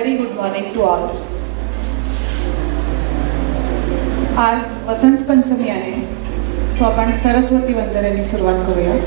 very good morning to all. आज वसंत पंचमी आहे, so आपण सरस्वती वंदनेने सुरुवात करूया.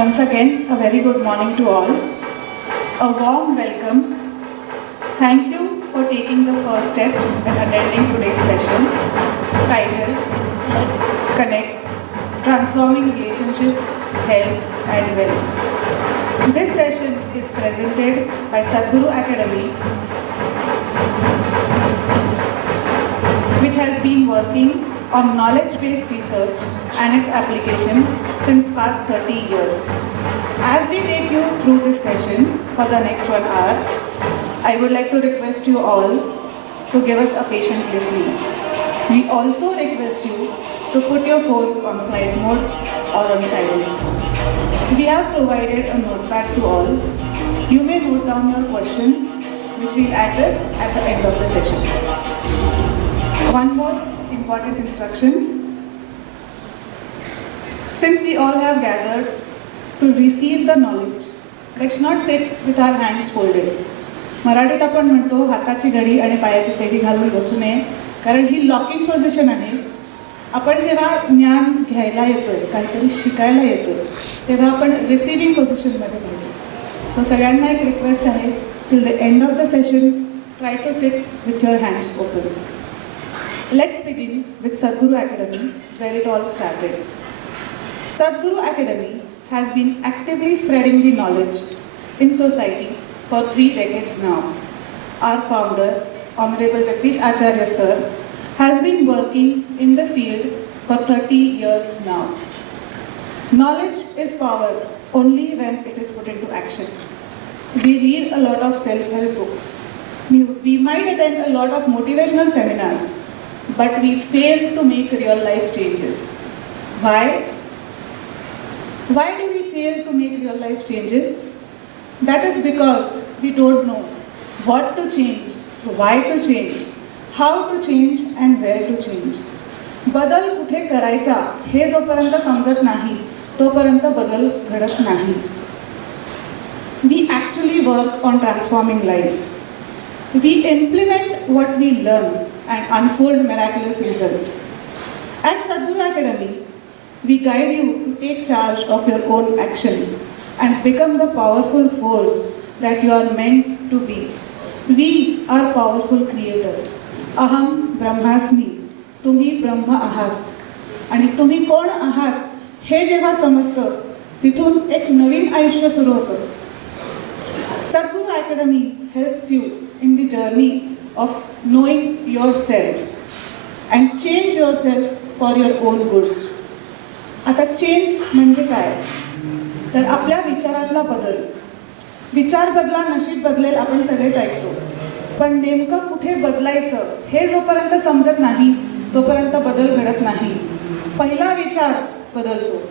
Once again, a very good morning to all. A warm welcome. Thank you for taking the first step and attending today's session titled Let's Connect, Transforming Relationships, Health and Wealth. This session is presented by Sadhguru Academy, which has been working on knowledge-based research and its application since past 30 years. As we take you through this session for the next 1 hour, I would like to request you all to give us a patient listening. We also request you to put your phones on flight mode or on silent. We have provided a notepad to all. You may note down your questions, which we'll address at the end of the session. One more important instruction. Since we all have gathered to receive the knowledge, let's not sit with our hands folded. मराठीत आपण म्हणतो हाताची घडी आणि पायाची पेढी घालून बसू नये, कारण ही लॉकिंग पोझिशन आहे. आपण जेव्हा ज्ञान घ्यायला येतोय, काहीतरी शिकायला येतोय, तेव्हा आपण रिसिव्हिंग पोझिशनमध्ये पाहिजे. सो सगळ्यांना एक रिक्वेस्ट आहे, till the end of the session try to sit with your hands open. Let's begin with Sadhguru Academy, where it all started. Sadhguru Academy has been actively spreading the knowledge in society for 3 decades now. Our founder, Honorable Jagdish Acharya Sir, has been working in the field for 30 years now. Knowledge is power only when it is put into action. We read a lot of self-help books. We might attend a lot of motivational seminars, but we fail to make real life changes. Why? Why do we fail to make real life changes? That is because we don't know what to change, why to change, how to change and where to change. बदल कुठे करायचा हे जोपर्यंत समजत नाही, तोपर्यंत बदल घडत नाही. We actually work on transforming life. We implement what we learn and unfold miraculous results. At Sadhguru Academy, we guide you to take charge of your own actions and become the powerful force that you are meant to be. We are powerful creators. Aham Brahmasmi. तुम्ही ब्रह्म आहात. आणि तुम्ही कोण आहात हे जेव्हा समजतं, तिथून एक नवीन आयुष्य सुरू होतं. Sadhguru Academy helps you in the journey of knowing yourself and change yourself for your own good. आता चेंज म्हणजे काय? तर आपल्या विचारातला बदल. विचार बदला नशीब बदलेल आपण सगळेच ऐकतो, पण नेमकं कुठे बदलायचं हे जोपर्यंत समजत नाही तोपर्यंत बदल घडत नाही. पहिला विचार बदलतो,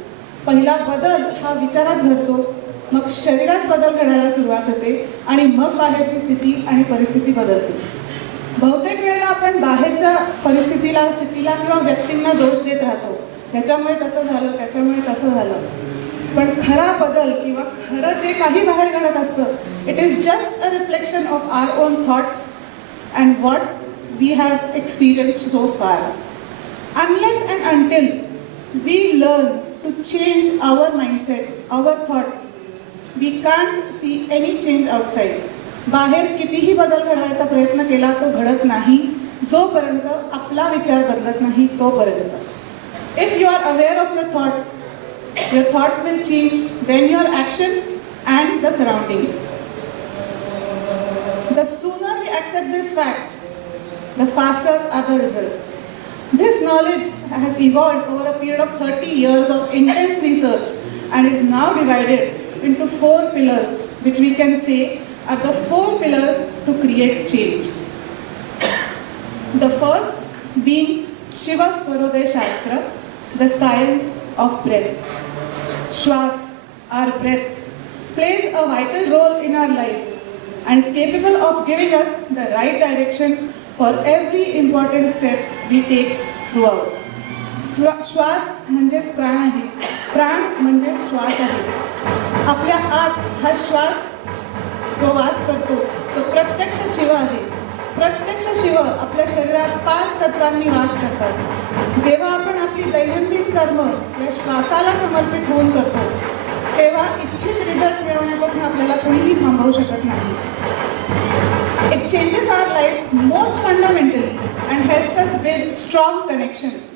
पहिला बदल हा विचारात घडतो, मग शरीरात बदल घडायला सुरुवात होते आणि मग बाहेरची स्थिती आणि परिस्थिती बदलते. बहुतेक वेळेला आपण बाहेरच्या परिस्थितीला, स्थितीला किंवा व्यक्तींना दोष देत राहतो, त्याच्यामुळे तसं झालं, त्याच्यामुळे तसं झालं. पण खरा बदल किंवा खरं जे काही बाहेर घडत असतं, it is just a reflection of our own thoughts and what we have experienced so far. Unless and until we learn to change our mindset, our thoughts, we can't see any change outside. बाहेर कितीही बदल घडवायचा प्रयत्न केला तो घडत नाही जोपर्यंत आपला विचार बदलत नाही तोपर्यंत. If you are aware of your thoughts will change, then your actions and the surroundings. The sooner we accept this fact, the faster are the results. This knowledge has evolved over a period of 30 years of intense research and is now divided into 4 pillars, which we can say are the 4 pillars to create change. The first being Shiva Swaroday Shastra, the science of breath. Shwas, our breath, plays a vital role in our lives and is capable of giving us the right direction for every important step we take throughout. श्वास म्हणजेच प्राण आहे, प्राण म्हणजे श्वास आहे. आपल्या आत हा श्वास जो वास करतो तो प्रत्यक्ष शिव आहे. प्रत्यक्ष शिव आपल्या शरीरात 5 तत्वांनी वास करतात. जेव्हा आपण आपली दैनंदिन कर्म या श्वासाला समर्पित होऊन करतो तेव्हा इच्छित रिझल्ट मिळवण्यापासून आपल्याला कोणीही थांबवू शकत नाही. It changes our lifes most fundamentally and helps us build strong connections.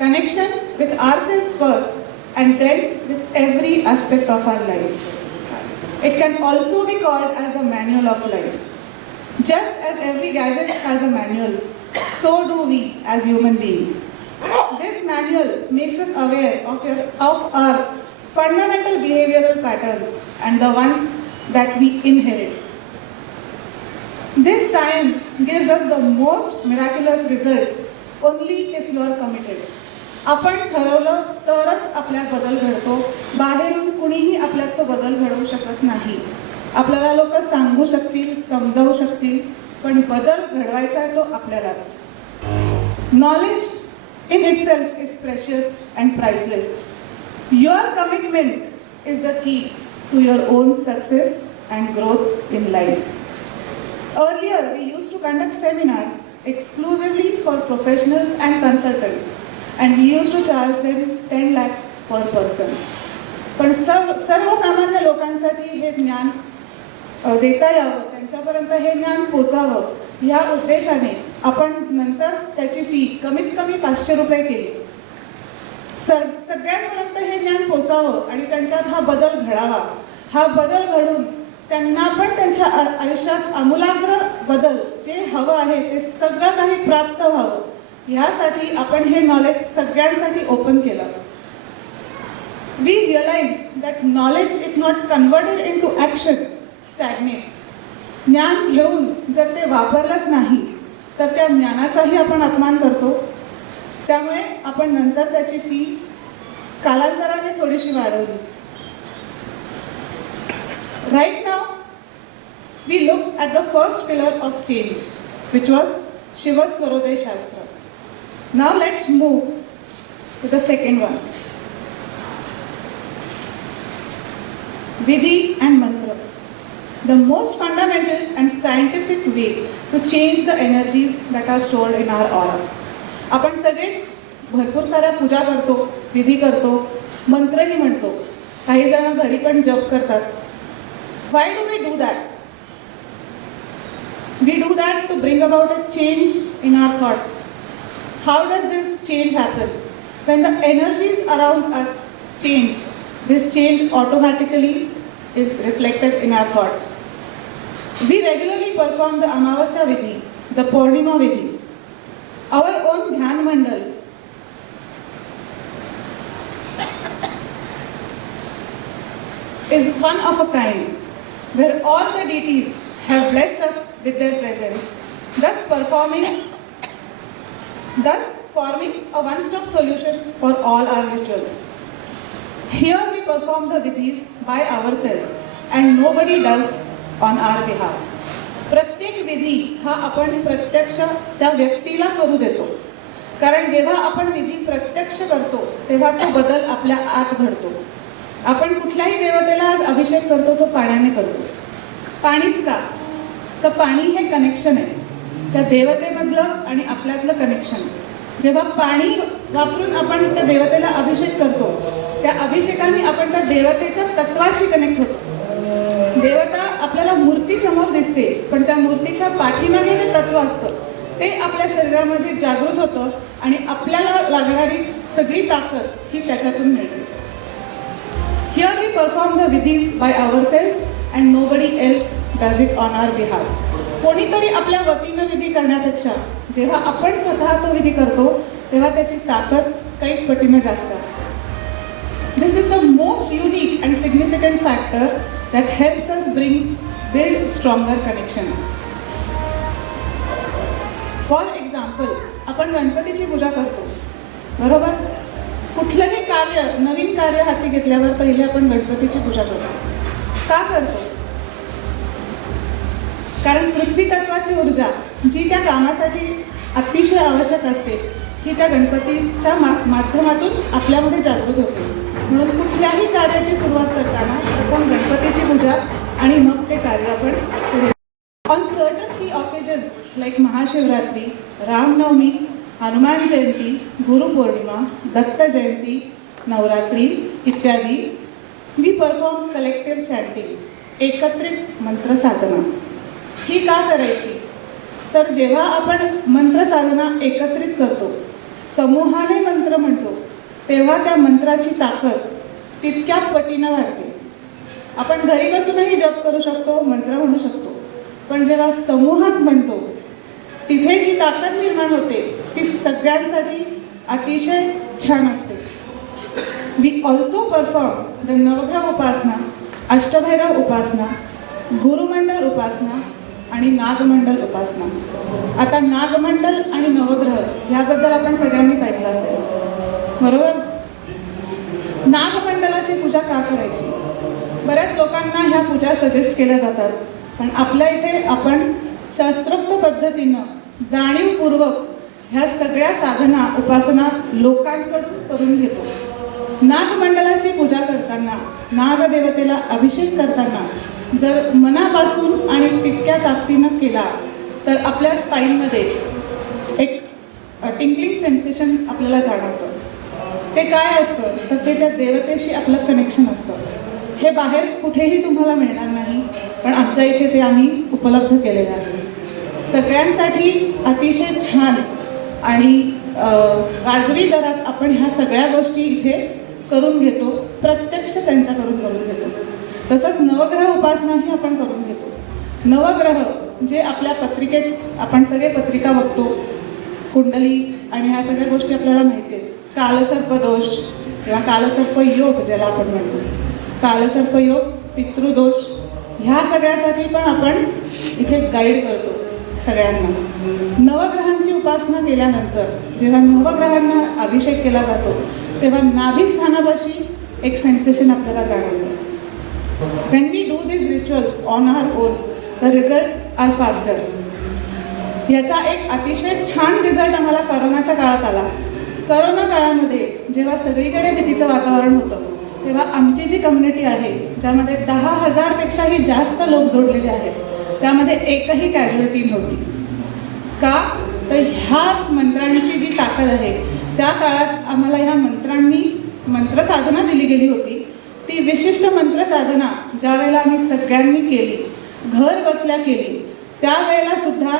Connection with ourselves first and then with every aspect of our life. It can also be called as a manual of life. Just as every gadget has a manual, so do we as human beings. This manual makes us aware of our fundamental behavioral patterns and the ones that we inherit. This science gives us the most miraculous results only if you are committed. आपण ठरवलं तरच आपल्यात बदल घडतो. बाहेरून कुणीही आपल्यात तो बदल घडवू शकत नाही. आपल्याला लोक सांगू शकतील, समजावू शकतील, पण बदल घडवायचा आहे तो आपल्यालाच. Knowledge in itself is precious and priceless. Your commitment is the key to your own success and growth in life. Earlier, we used to conduct seminars exclusively for professionals and consultants, and we used to charge them 10 lakhs per person. पण सर्वसामान्य लोकांसाठी हे ज्ञान देता यावं, त्यांच्यापर्यंत हे ज्ञान पोचावं ह्या उद्देशाने आपण नंतर त्याची फी कमीत कमी 500 रुपये केली. सगळ्यांपर्यंत हे ज्ञान पोचावं आणि त्यांच्यात हा बदल घडावा. हा बदल घडून त्यांना पण त्यांच्या आयुष्यात आमूलाग्र बदल जे हवं आहे ते सगळं काही प्राप्त व्हावं, ह्यासाठी आपण हे नॉलेज सगळ्यांसाठी ओपन केलं. We realized that knowledge, if not converted into action, stagnates. ज्ञान घेऊन जर ते वापरलंच नाही तर त्या ज्ञानाचाही आपण अपमान करतो. त्यामुळे आपण नंतर त्याची फी कालांतराने थोडीशी वाढवली. Right now, we look at the first pillar of change, which was Shiva Swaroday Shastra. Now let's move to the second one. Vidhi and Mantra. The most fundamental and scientific way to change the energies that are stored in our aura. आपण सगळेच भरपूर साऱ्या पूजा करतो, विधी करतो, मंत्रही म्हणतो, काही जण घरी पण जप करतात. Why do we do that? We do that to bring about a change in our thoughts. How does this change happen? When the energies around us change, this change automatically is reflected in our thoughts. We regularly perform the Amavasya Vidhi, the Purnima Vidhi. Our own Dhyan Mandal is one of a kind, where all the deities have blessed us with their presence, thus forming a one-stop solution for all our rituals. Here we perform the vidhis by ourselves and nobody does on our behalf. प्रत्येक विधी हा आपण प्रत्यक्ष त्या व्यक्तीला करू देतो, कारण जेव्हा आपण विधी प्रत्यक्ष करतो तेव्हा तो बदल आपल्या आत घडतो. आपण कुठल्याही देवतेला आज अभिषेक करतो तो पाण्याने करतो. पाणीच का? तर पाणी हे कनेक्शन आहे, त्या देवतेमधलं आणि आपल्यातलं कनेक्शन. जेव्हा पाणी वापरून आपण त्या देवतेला अभिषेक करतो, त्या अभिषेकाने आपण त्या देवतेच्या तत्वाशी कनेक्ट होतो. देवता आपल्याला मूर्ती समोर दिसते, पण त्या मूर्तीच्या पाठीमागे जे तत्व असतं ते आपल्या शरीरामध्ये जागृत होतं आणि आपल्याला लागणारी सगळी ताकद ही त्याच्यातून मिळते. Here we perform the vidhis by ourselves and nobody else does it on our behalf. कोणीतरी आपल्या वतीनं विधी करण्यापेक्षा जेव्हा आपण स्वतः तो विधी करतो तेव्हा त्याची ताकद काही पटीनं जास्त असते. This is the most unique and significant factor that helps us build stronger connections. For example, आपण गणपतीची पूजा करतो, बरोबर? कुठलंही कार्य, नवीन कार्य हाती घेतल्यावर पहिले आपण गणपतीची पूजा करतो. का करतो? कारण पृथ्वी तत्वाची ऊर्जा जी त्या कामासाठी अतिशय आवश्यक असते ही त्या गणपतीच्या माध्यमातून आपल्यामध्ये जागृत होते. म्हणून कुठल्याही कार्याची सुरुवात करताना प्रथम गणपतीची पूजा आणि मग ते कार्य आपण पुढे. ऑन सर्टन की ऑकेजन्स लाईक महाशिवरात्री, रामनवमी, हनुमान जयंती, गुरुपौर्णिमा, दत्त जयंती, नवरात्री इत्यादी वी परफॉर्म कलेक्टिव्ह चॅन्टिंग, एकत्रित मंत्र साधना. ही का करायची? तर जेव्हा आपण मंत्र साधना एकत्रित करतो, समूहाने मंत्र म्हणतो, तेव्हा त्या मंत्राची ताकद तितक्या पटीनं वाढते. आपण घरी बसूनही जप करू शकतो, मंत्र म्हणू शकतो, पण जेव्हा समूहात म्हणतो तिथे जी ताकद निर्माण होते ती सगळ्यांसाठी अतिशय छान असते. वी ऑल्सो परफॉर्म द नवग्रह उपासना, अष्टभैरव उपासना, गुरुमंडल उपासना आणि नागमंडल उपासना. आता नागमंडल आणि नवग्रह ह्याबद्दल आपण सगळ्यांनीच ऐकलं असेल, बरोबर? नागमंडलाची पूजा का करायची? बऱ्याच लोकांना ह्या पूजा सजेस्ट केल्या जातात, पण आपल्या इथे आपण शास्त्रोक्त पद्धतीनं जाणीवपूर्वक ह्या सगळ्या साधना उपासना लोकांकडून करून घेतो. नागमंडलाची पूजा करताना, नागदेवतेला अभिषेक करताना जर मनापासून आणि तितक्या ताकदीनं केला तर आपल्या स्पाईनमध्ये एक टिंकलिंग सेन्सेशन आपल्याला जाणवतं. ते काय असतं? तर ते त्या देवतेशी आपलं कनेक्शन असतं. हे बाहेर कुठेही तुम्हाला मिळणार नाही, पण आमच्या इथे ते आम्ही उपलब्ध केलेलं आहे. सगळ्यांसाठी अतिशय छान आणि वाजवी दरात आपण ह्या सगळ्या गोष्टी इथे करून घेतो, प्रत्यक्ष त्यांच्याकडून करून घेतो. तसंच नवग्रह उपासनाही आपण करून घेतो. नवग्रह जे आपल्या पत्रिकेत आपण सगळे पत्रिका बघतो, कुंडली आणि ह्या सगळ्या गोष्टी आपल्याला माहिती आहेत. कालसर्प दोष किंवा कालसर्प योग ज्याला आपण म्हणतो, कालसर्प योग, पितृदोष, ह्या सगळ्यासाठी पण आपण इथे गाईड करतो सगळ्यांना. नवग्रहांची उपासना केल्यानंतर जेव्हा नवग्रहांना अभिषेक केला जातो तेव्हा नाभिस्थानापाशी एक सेन्सेशन आपल्याला जाणवतं. When we do these rituals on our own, the results are faster. याचा एक अतिशय छान रिझल्ट आम्हाला करोनाच्या काळात आला. करोना काळामध्ये जेव्हा सगळीकडे भीतीचं वातावरण होतं तेव्हा आमची जी कम्युनिटी आहे, ज्यामध्ये 10,000पेक्षाही जास्त लोक जोडलेले आहेत, त्यामध्ये एकही कॅज्युअलिटी नव्हती. का? तर ह्याच मंत्रांची जी ताकद आहे, त्या काळात आम्हाला ह्या मंत्रांनी मंत्रसाधना दिली गेली होती. ती विशिष्ट मंत्रसाधना ज्या वेळेला आम्ही सगळ्यांनी केली, घर बसल्या केली, त्यावेळेला सुद्धा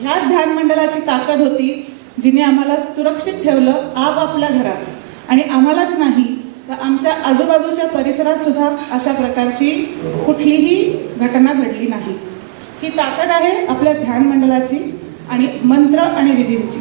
ह्याच ध्यानमंडळाची ताकद होती जिने आम्हाला सुरक्षित ठेवलं आपापल्या घरात. आणि आम्हालाच नाही तर आमच्या आजूबाजूच्या परिसरात सुद्धा अशा प्रकारची कुठलीही घटना घडली नाही. ही ताकद आहे आपल्या ध्यानमंडळाची आणि मंत्र आणि विधींची.